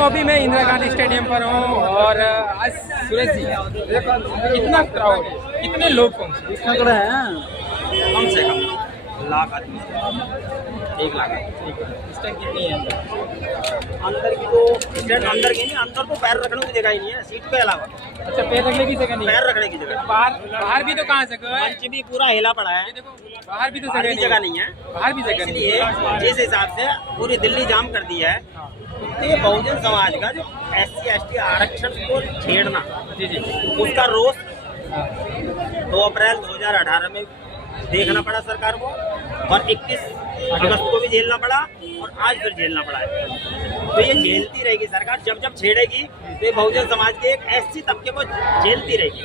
दोस्तों अभी मैं इंदिरा गांधी स्टेडियम पर हूँ और आज सुरेश जी देखो कितना क्राउड है, कितने लोग पहुँचे कम से कम लाख आदमी, 1 लाख इस टाइम कितनी है अंदर की तो स्टैंड अंदर की नहीं, अंदर तो पैर रखने की जगह ही नहीं है, सीट के अलावा अच्छा पैर रखने की जगह नहीं है, पैर रखने की जगह। बाहर भी तो कहाँ से मंच भी पूरा हिला पड़ा है, देखो बाहर भी तो बाहर भी जगह नहीं है, बाहर भी जगह नहीं इसलिए है। जिस हिसाब से पूरी दिल्ली जाम कर दी है, तो ये बहुजन समाज का जो SC/ST आरक्षण को छेड़ना, जी जी उसका रोष 2 अप्रैल 2018 में देखना पड़ा सरकार को और 21 अगस्त को भी झेलना पड़ा और आज फिर झेलना पड़ा है। तो ये झेलती रहेगी सरकार, जब जब छेड़ेगी तो ये बहुजन समाज के एक SC तबके को झेलती रहेगी।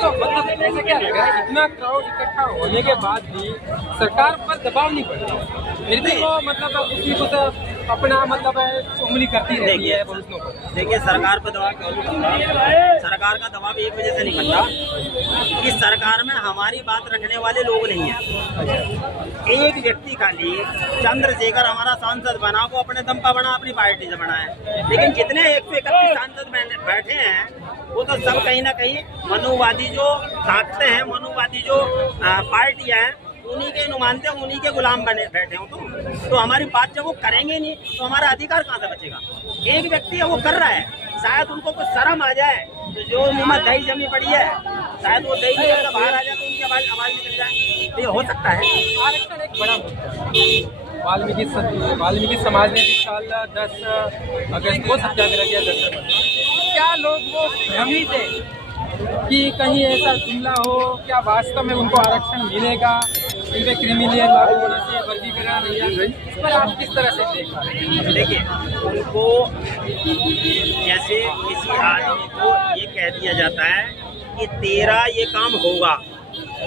तो मतलब ऐसा क्या लग रहा है इतना क्राउड इकट्ठा होने के बाद भी सरकार पर दबाव नहीं पड़ा, फिर भी वो मतलब उसी को तो अपना मतलब उंगली करती रहती है बहुजनों पर। देखिए सरकार पर दबाव क्यों नहीं बनता? सरकार का दबाव एक वजह से नहीं बनता कि सरकार में हमारी बात रखने वाले लोग नहीं है। एक व्यक्ति खाली चंद्रशेखर हमारा सांसद बना, वो अपने दम पर बना, अपनी पार्टी से बना है, लेकिन जितने 131 सांसद बैठे हैं वो तो सब कहीं ना कहीं मनुवादी जो ताकतें हैं, मनुवादी जो पार्टियां हैं, उन्हीं के नुमाइंदे, उन्हीं के गुलाम बने बैठे हो। तो हमारी बात जब वो करेंगे नहीं तो हमारा अधिकार कहाँ से बचेगा? एक व्यक्ति है वो कर रहा है, शायद उनको कुछ शर्म आ जाए, तो जो मुंह में दही जमी पड़ी है शायद वो दही अगर बाहर आ जाए तो उनकी आवाज निकल जाए, तो ये हो सकता है। आरक्षण एक बड़ा मुद्दा, वाल्मीकि समाज ने इस साल 10 अगस्त को सत्याग्रह किया 10 में। क्या लोग वो भ्रमित है कि कहीं ऐसा जुमला हो, क्या वास्तव में उनको आरक्षण मिलेगा, इनपे क्रिमिनल लागू होने से वर्गीकरण, इस पर आप किस तरह से देख रहे हैं? देखिए उनको जैसे किसी आदमी को ये कह दिया जाता है कि तेरा ये काम होगा,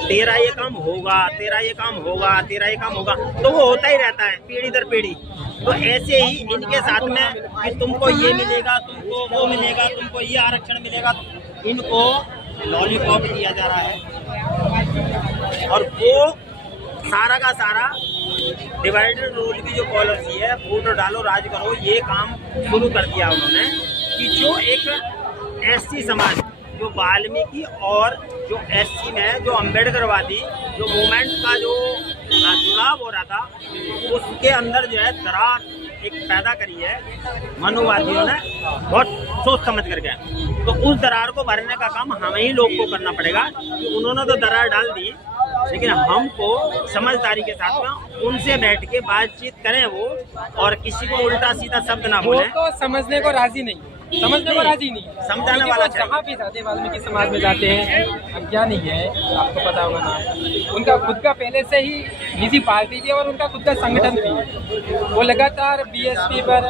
तेरा ये काम होगा, तेरा ये काम होगा, तेरा ये काम होगा, तो वो होता ही रहता है पीढ़ी दर पीढ़ी। तो ऐसे ही इनके साथ में कि तुमको ये मिलेगा, तुमको वो मिलेगा, तुमको ये आरक्षण मिलेगा, इनको लॉलीपॉप दिया जा रहा है और वो सारा का सारा डिवाइडेड रूल की जो पॉलिसी है, वोट डालो राज करो, ये काम शुरू कर दिया उन्होंने कि जो एक SC समाज, जो वाल्मीकि और जो SC में जो अम्बेडकरवादी जो मूवमेंट का जो चुनाव हो रहा था, उसके अंदर जो है दरार एक पैदा करी है मनुवादियों ने बहुत सोच समझ करके। तो उस दरार को भरने का काम हमें ही लोग को करना पड़ेगा। उन्होंने तो दरार डाल दी, लेकिन हमको समझदारी के साथ में उनसे बैठ के बातचीत करें वो, और किसी को उल्टा सीधा शब्द ना बोले। वो तो समझने को राजी नहीं, समझने को राजी नहीं, समझाने वाला जहाँ भी जाते वाल्मीकि समाज में जाते हैं, अज्ञानी है, आपको पता होगा ना, उनका खुद का पहले से ही निजी पार्टी भी और उनका खुद का संगठन भी है। वो लगातार BSP पर,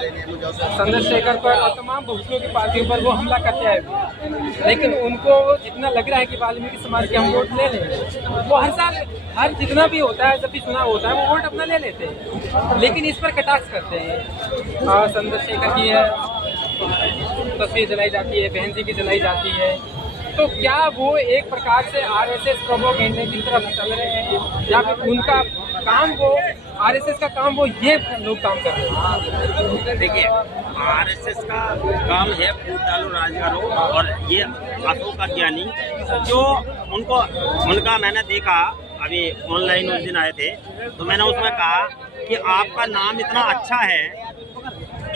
चंद्रशेखर पर और तमाम बहुजनों की पार्टियों पर वो हमला करते हैं, लेकिन उनको जितना लग रहा है कि वाल्मीकि समाज के हम वोट ले लें, वो हर साल हर जितना भी होता है, जब भी चुनाव होता है, वो वोट अपना ले लेते हैं, लेकिन इस पर कटाक्ष करते हैं। और चंद्रशेखर की है तस्वीर जलाई जाती है, बहन जी की जलाई जाती है, तो क्या वो एक प्रकार से RSS प्रोपेगेंडा की तरफ चल रहे हैं, या फिर उनका काम वो RSS का काम वो ये लोग काम कर रहे हैं? देखिए RSS का काम है वोट डालो राज करो, और ये अशोक अज्ञानी जो उनका मैंने देखा अभी ऑनलाइन उस दिन आए थे, तो मैंने उसमें कहा कि आपका नाम इतना अच्छा है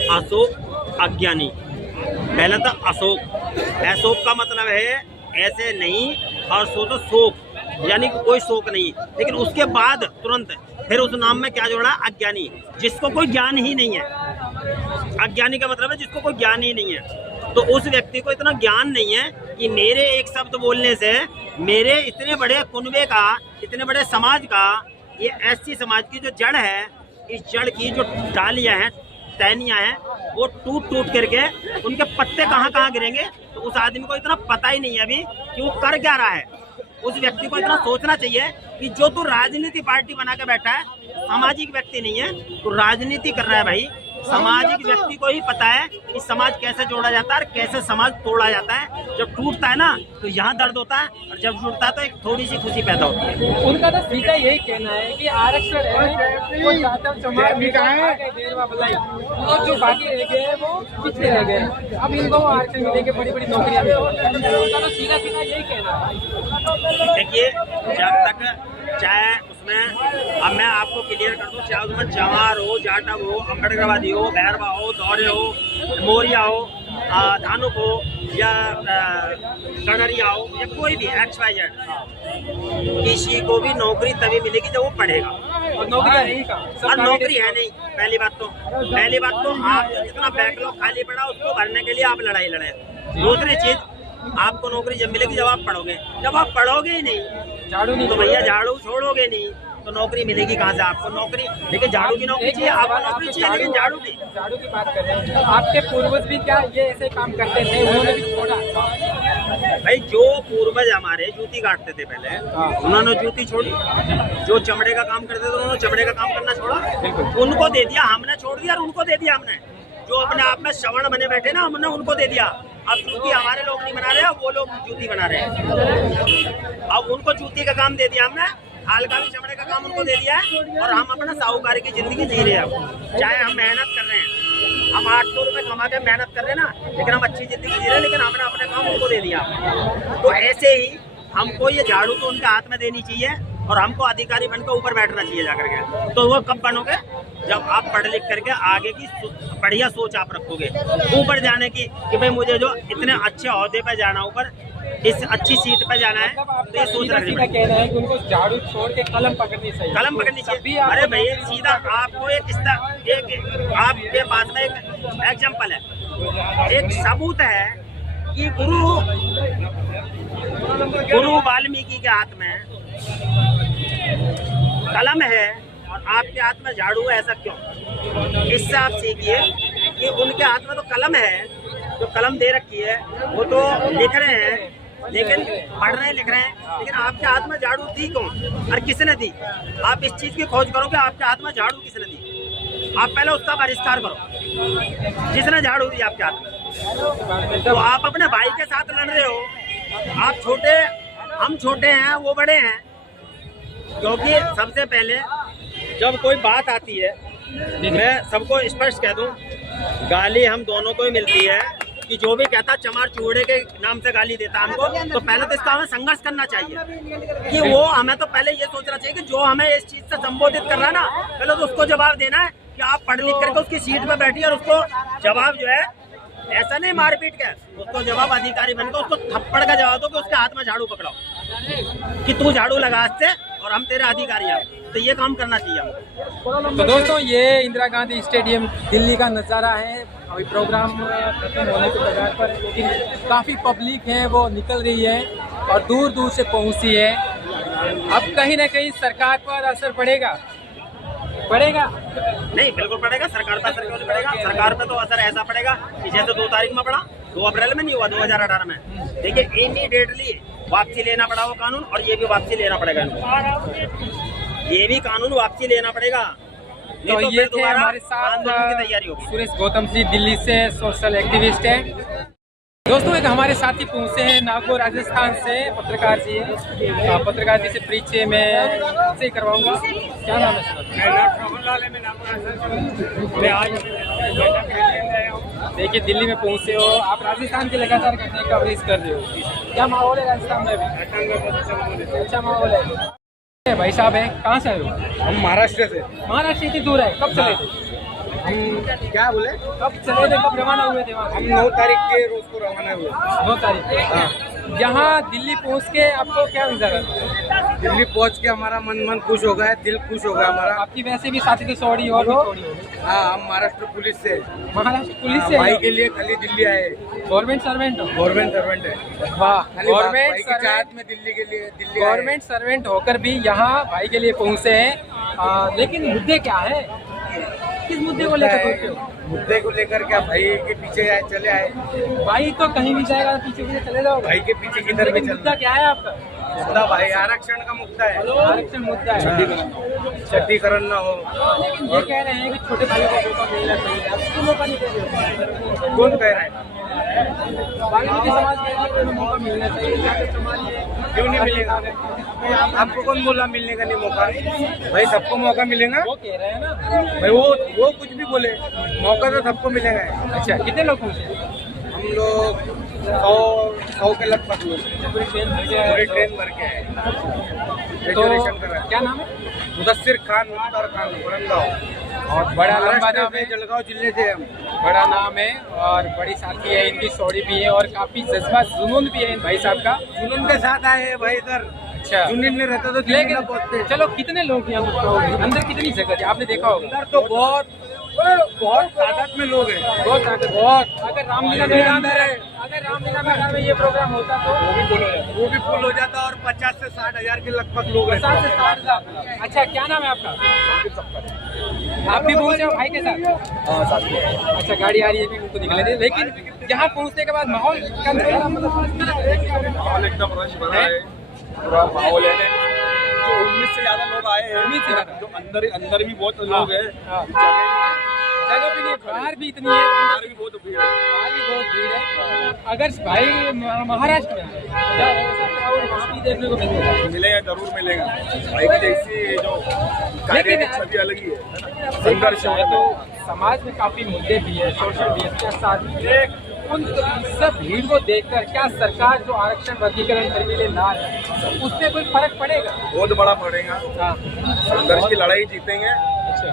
अशोक अज्ञानी, पहले तो अशोक का मतलब है ऐसे नहीं, और तो शोक यानी कि कोई शोक नहीं, लेकिन उसके बाद तुरंत फिर उस नाम में क्या जोड़ा? अज्ञानी, जिसको कोई ज्ञान ही नहीं है। अज्ञानी का मतलब है जिसको कोई ज्ञान ही नहीं है। तो उस व्यक्ति को इतना ज्ञान नहीं है कि मेरे एक शब्द बोलने से मेरे इतने बड़े कुनबे का, इतने बड़े समाज का, ये SC समाज की जो जड़ है, इस जड़ की जो डालियां हैं, टहनियां हैं, वो टूट करके उनके पत्ते कहाँ कहाँ गिरेंगे, तो उस आदमी को इतना पता ही नहीं है अभी कि वो कर क्या रहा है। उस व्यक्ति को इतना सोचना चाहिए कि जो तू राजनीति पार्टी बना के बैठा है, सामाजिक व्यक्ति नहीं है, तो राजनीति कर रहा है भाई, सामाजिक व्यक्ति को ही पता है कि समाज कैसे जोड़ा जाता है और कैसे समाज तोड़ा जाता है। जब टूटता है ना तो यहाँ दर्द होता है, और जब जुड़ता है तो एक थोड़ी सी खुशी पैदा होती है। उनका तो सीधा यही कहना है कि आरक्षण है वो जाटव चमार और जो बाकी रह गए हैं वो पिछले रह गए, अब इनको वो आरक्षण मिलेंगे, बड़ी बड़ी नौकरियां मिलेंगी। उनका तो सीधा सीधा यही कहना है। देखिए, जब तक चाहे उसमें, अब मैं आपको क्लियर कर दूं, चाहे उसमें चमार हो, जाटव हो, अम्बेडकरवादी हो, भैरवा हो, दौरे हो, मौर्या हो, धानुक हो या कड़रिया हो या कोई भी XYZ, किसी को भी नौकरी तभी मिलेगी जब वो पढ़ेगा। और नौकरी नहीं का, और नौकरी है नहीं। पहली बात तो आप जितना बैकलॉग खाली पड़ा उसको भरने के लिए आप लड़ाई लड़े। दूसरी चीज, आपको नौकरी जब मिलेगी जब आप पढ़ोगे। जब आप पढ़ोगे ही नहीं झाड़ू नहीं तो भैया झाड़ू छोड़ोगे नहीं तो नौकरी मिलेगी कहाँ से आपको? नौकरी, लेकिन झाड़ू की नौकरी चाहिए, आपको नौकरी चाहिए, लेकिन झाड़ू की बात कर रहे हैं। आपके पूर्वज भी क्या ये ऐसे काम करते थे? उन्होंने भी छोड़ा। भाई, जो पूर्वज हमारे जूती काटते थे पहले, उन्होंने जूती छोड़ी। जो चमड़े का काम करते थे उन्होंने चमड़े का काम करना छोड़ा, उनको दे दिया, हमने छोड़ दिया और उनको दे दिया हमने। जो अपने आप में श्रवण बने बैठे ना, हमने उनको दे दिया। अब जूती हमारे लोग नहीं बना रहे, वो लोग जूती बना रहे हैं। अब उनको जूती का काम दे दिया हमने, हाल का भी चमड़े का काम उनको दे दिया है, और हम अपना साहूकारी की जिंदगी जी रहे हैं। अब चाहे हम मेहनत कर रहे हैं, हम 800 रुपये कमा के मेहनत कर रहे हैं ना, लेकिन हम अच्छी जिंदगी जी रहे हैं, लेकिन हमने अपने काम उनको दे दिया। तो ऐसे ही हमको ये झाड़ू तो उनके हाथ में देनी चाहिए, और हमको अधिकारी बनकर ऊपर बैठना चाहिए जाकर के। तो वो कब बनोगे? जब आप पढ़ लिख करके आगे की बढ़िया सोच आप रखोगे, ऊपर जाने की, कि भाई मुझे जो इतने अच्छे ओहदे पे जाना, ऊपर इस अच्छी सीट पे जाना है, तो ये सोच रखनी पड़ेगी। कहना है कि उनको झाड़ू छोड़ के कलम पकड़नी चाहिए। कलम पकड़नी चाहिए। अरे भैया, सीधा आपको एक आपके पास में एक एग्जाम्पल है, एक सबूत है कि गुरु वाल्मीकि के हाथ में कलम है और आपके हाथ में झाड़ू है। ऐसा क्यों? इससे आप सीखिए कि उनके हाथ में तो कलम है, जो कलम दे रखी है वो तो लिख रहे हैं, लेकिन पढ़ रहे हैं, लिख रहे हैं, लेकिन आपके हाथ में झाड़ू थी कौन और किसने दी? आप इस चीज की खोज करो कि आपके हाथ में झाड़ू किसने दी। आप पहले उसका बहिष्कार करो, जिसने झाड़ू दी आपके हाथ में। तो आप अपने भाई के साथ लड़ रहे हो। आप छोटे, हम छोटे हैं, वो बड़े हैं। क्योंकि सबसे पहले जब कोई बात आती है, मैं सबको स्पष्ट कह दूं, गाली हम दोनों को ही मिलती है। कि जो भी कहता चमार चूड़े के नाम से गाली देता हमको, तो पहले तो इसका हमें संघर्ष करना चाहिए कि वो हमें तो पहले ये सोचना चाहिए कि जो हमें इस चीज से संबोधित कर रहा है ना, पहले तो उसको जवाब देना है कि आप पढ़ लिख करके उसकी सीट पे बैठिए, और उसको जवाब जो है ऐसा नहीं मारपीट के, उसको जवाब अधिकारी बनकर उसको थप्पड़ का जवाब दो कि उसके हाथ में झाड़ू पकड़ाओ कि तू झाड़ू लगा से और हम तेरे अधिकारी हैं। तो ये काम करना चाहिए हमको। तो दोस्तों, ये इंदिरा गांधी स्टेडियम दिल्ली का नज़ारा है। अभी प्रोग्राम खत्म होने के कगार पर, लेकिन काफ़ी पब्लिक है वो निकल रही है और दूर दूर से पहुंची है। अब कहीं ना कहीं सरकार पर असर पड़ेगा। नहीं, बिल्कुल पड़ेगा। सरकार पर असर क्यों पड़ेगा? सरकार पे तो असर ऐसा पड़ेगा कि जैसे 2 तारीख में पड़ा, 2 अप्रैल में नहीं हुआ, 2018 में। देखिए, इमीडिएटली वापसी लेना पड़ा वो कानून, और ये भी वापसी लेना पड़ेगा इनको। ये भी कानून वापसी लेना पड़ेगा। तो ये थे हमारे साथ आंदोलन की तैयारी होगी। सुरेश गौतम जी, दिल्ली से सोशल एक्टिविस्ट है। दोस्तों, एक हमारे साथी पहुंचे हैं नागौर राजस्थान से, पत्रकार जी हैं। पत्रकार जी से परिचय मैं से करवाऊंगा। क्या नाम है सर? देखिए, दिल्ली में पहुंचे हो आप, राजस्थान की लगातार घटना कवरेज कर रहे हो। क्या माहौल है राजस्थान में अभी? अच्छा माहौल है। भाई साहब है, कहाँ से आए हो? हम महाराष्ट्र से। महाराष्ट्र इतनी दूर है, कब चले थे? हम क्या बोले? कब चले थे, कब रवाना हुए थे वहाँ? हम 9 तारीख के रोज को रवाना हुए। 9 तारीख को। हाँ। यहाँ दिल्ली पहुँच के आपको क्या नज़ारा? दिल्ली पहुँच के हमारा मन खुश हो गया, दिल खुश हो गया हमारा। आपकी वैसे भी साथी की सॉरी और भी थोड़ी हो गई। हाँ, हम महाराष्ट्र पुलिस से। महाराष्ट्र पुलिस से भाई के लिए खाली दिल्ली आए। गवर्नमेंट सर्वेंट हो? गवर्नमेंट सर्वेंट है। वाह, गवर्नमेंट चाहत में दिल्ली के लिए दिल्ली गवर्नमेंट सर्वेंट होकर भी यहाँ भाई के लिए पहुँचे हैं। लेकिन मुद्दे क्या है? किस मुद्दे को लेकर पहुँचे हो? मुद्दे को लेकर क्या भाई के पीछे चले आए। भाई तो कहीं भी जाएगा, पीछे पीछे चले जाओ। भाई के पीछे किधर भी मुद्दा क्या है आपका? है? सदा भाई आरक्षण का मुद्दा है, आरक्षण मुद्दा है। छठीकरण न हो। लेकिन ये कह रहे हैं कि छोटे भाइयों को मौका मिलना चाहिए, आपको मौका नहीं दे रहे? कौन कह रहा है? बागमती समाज कह रही है कि मौका मिलना चाहिए, जाट समाज ये क्यों नहीं मिलेगा? आपको कौन बोला मिलने का नहीं मौका? भाई सबको मौका मिलेगा। वो कह रहे हैं ना। भाई वो कुछ भी बोले, मौका तो सबको मिलेगा। अच्छा, कितने लोग पहुँचे? हम लोग 100 के लगभग लोग पूरी ट्रेन भर के पूरी ट्रेन भर के आए। तो रिजर्वेशन करा है। क्या नाम है? मुदस्सिर खान, मुख्तार खान, वरंगाव। और बड़ा लंबा नाम है, जलगांव जिले से हम। बड़ा नाम है और बड़ी साथी है इनकी, स्टोरी भी है और काफी जज्बा जुनून भी है इन भाई साहब का। जुनून के साथ आए हैं भाई इधर। अच्छा, जुनून में रहता तो दिल्ली लेकिन ना पहुंचते। चलो कितने लोग यहाँ अंदर कितनी जगह थी आपने देखा होगा? इधर तो बहुत तादाद में लोग हैं। बहुत अगर रामलीला मैदान में ये प्रोग्राम होता तो वो भी फुल हो जाता और 50 से 60 हजार के लगभग लोग हैं। 50 से 60 हजार। अच्छा, क्या नाम है आपका? आप भी पहुंचे हो भाई के साथ? हाँ, साथ में। अच्छा, गाड़ी आ रही है भी उनको निकले थे, लेकिन यहाँ पहुँचने के बाद माहौल माहौल एकदम रश भरा है, पूरा माहौल है। जो 19 से ज्यादा लोग आए हैं, 19 से ज्यादा। जो अंदर भी बहुत लोग हैं, हाँ। जगह जगह भी नहीं, बाहर भी इतनी है, बाहर भी बहुत भीड़ है। बाहर भी बहुत भीड़ है। अगर भाई महाराष्ट्र में क्या क्राउड वहाँ भी देखने को मिलेगा? मिलेगा, जरूर मिलेगा। भाई की जैसी जो कार्य लेकिन की छवि अलग ही है, संघर्ष है तो समाज में काफी मुद्दे भी है, सोशल भी है, इसके साथ उन सब भीड़ को देखकर क्या सरकार जो आरक्षण वर्गीकरण करने के लिए ला रही है उससे कोई फर्क पड़ेगा? बहुत बड़ा पड़ेगा। हाँ। संघर्ष की लड़ाई जीतेंगे। अच्छा,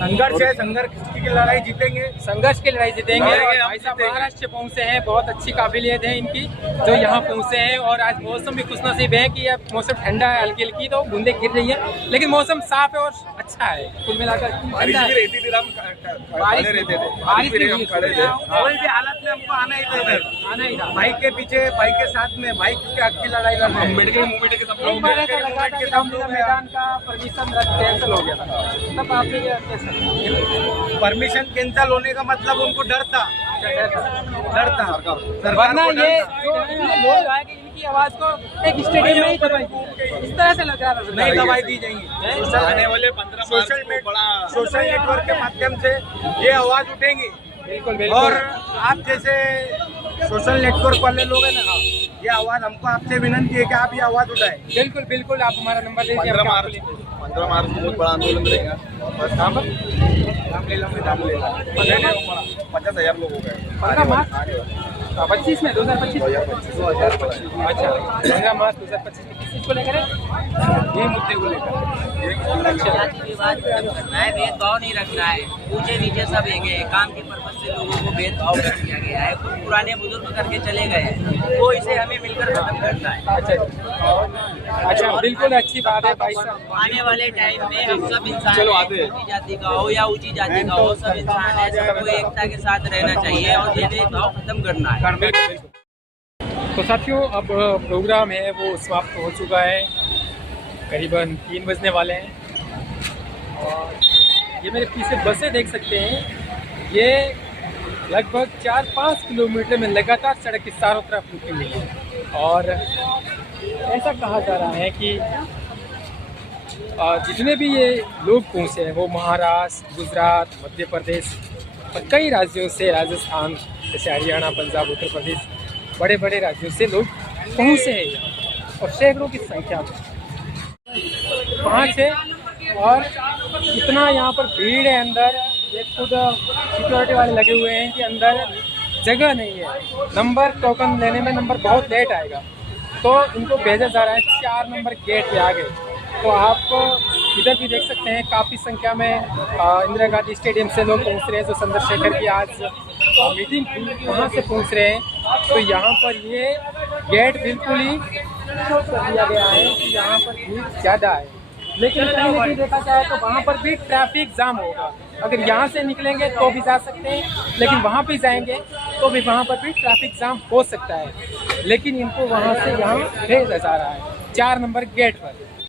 संघर्ष है, संघर्ष की लड़ाई जीतेंगे। संघर्ष की लड़ाई जीतेंगे। लड़ेंगे, और हम भाई साहब जीतेंगे। महाराष्ट्र से पहुंचे हैं, बहुत अच्छी काबिलियत है इनकी जो यहाँ पहुंचे हैं। और आज मौसम भी खुशनसीब है कि अब मौसम ठंडा है, हल्की हल्की तो बूंदे गिर रही है, लेकिन मौसम साफ है और अच्छा है कुल मिलाकर। बारिश ठंडा भी है। रहती थी, हम बारिश खड़े रहते थे, बारिश भी हम खड़े थे। कोई भी हालत में हमको आना ही था इधर, आना ही था। भाई के पीछे, भाई के साथ में, भाई के हक की लड़ाई लड़ रहे हैं। मेडिकल मूवमेंट के सब एक लोग बार ऐसा लगा था कि रामलीला मैदान का परमिशन कैंसिल हो गया था, तब आपने क्या कैंसिल? परमिशन कैंसिल होने का मतलब उनको डर था। सरकार वरना को ये डर था। जो इतने लोग आए कि इनकी आवाज को एक स्टेडियम में ही दबाई, इस तरह से लग रहा था। नहीं दवाई दी जाएंगी। आने वाले 15 मार्च को बड़ा सोशल नेटवर्क के माध्यम से ये आवाज उठेंगी। बिल्कुल और बिल्कुल। आप जैसे सोशल नेटवर्क वाले लोग हैं ना, ये आवाज हमको आपसे विनंती है कि आप ये आवाज उठाएं। बिल्कुल बिल्कुल, आप हमारा नंबर दे दीजिए। 15 मार्च को बहुत बड़ा आंदोलन रहेगा। बस कहाँ पर? रामलीला मैदान में 50,000 लोग हो गए। 15 मार्च 25 में 2025। 2025। अच्छा, 15 मार्च 2025 में किस चीज को लेकर है? ये मुद्दे को लेकर। अच्छा, जाति विवाद खत्म करना है, भेदभाव नहीं रखना है, ऊंचे नीचे सब एक है। काम के पर्पज से लोगों को भेदभाव कर दिया गया है, कुछ पुराने बुजुर्ग करके चले गए हैं, वो इसे हमें मिलकर खत्म करना है। अच्छा, बिल्कुल अच्छी बात है भाई साहब। आने वाले टाइम में हम सब इंसान चलो हैं, आते हैं। छोटी जाति का हो या ऊंची जाति का हो, सब इंसान है, सबको एकता के साथ रहना चाहिए और ये भेदभाव खत्म करना है। तो साथियों, अब प्रोग्राम है वो समाप्त हो चुका है, करीबन 3 बजने वाले हैं। और ये मेरे पीछे बसें देख सकते हैं, ये लगभग 4-5 किलोमीटर में लगातार सड़क के चारों तरफ रुकी हुई है। और ऐसा कहा जा रहा है कि जितने भी ये लोग पहुँचे हैं वो महाराष्ट्र, गुजरात, मध्य प्रदेश और कई राज्यों से, राजस्थान जैसे हरियाणा, पंजाब, उत्तर प्रदेश, बड़े बड़े राज्यों से लोग पहुँचे हैं यहाँ और सैकड़ों की संख्या में 5 है। और इतना यहाँ पर भीड़ है, अंदर ये खुद सिक्योरिटी वाले लगे हुए हैं कि अंदर जगह नहीं है, नंबर टोकन लेने में नंबर बहुत लेट आएगा, तो इनको भेजा जा रहा है 4 नंबर गेट पे आगे। तो आप इधर भी देख सकते हैं काफ़ी संख्या में इंदिरा गांधी स्टेडियम से लोग पहुंच रहे हैं, जो चंद्रशेखर की आज मीटिंग थी वहाँ से पहुंच रहे हैं। तो यहाँ पर ये गेट बिल्कुल ही कर दिया गया है कि यहाँ पर भीड़ ज़्यादा है, लेकिन कहीं ना कहीं देखा जाए तो वहाँ पर भी ट्रैफिक जाम होगा। अगर यहाँ से निकलेंगे तो भी जा सकते हैं, लेकिन वहाँ भी जाएंगे तो भी वहाँ पर भी ट्रैफिक जाम हो सकता है। लेकिन इनको वहाँ से यहाँ भेजा जा रहा है 4 नंबर गेट पर।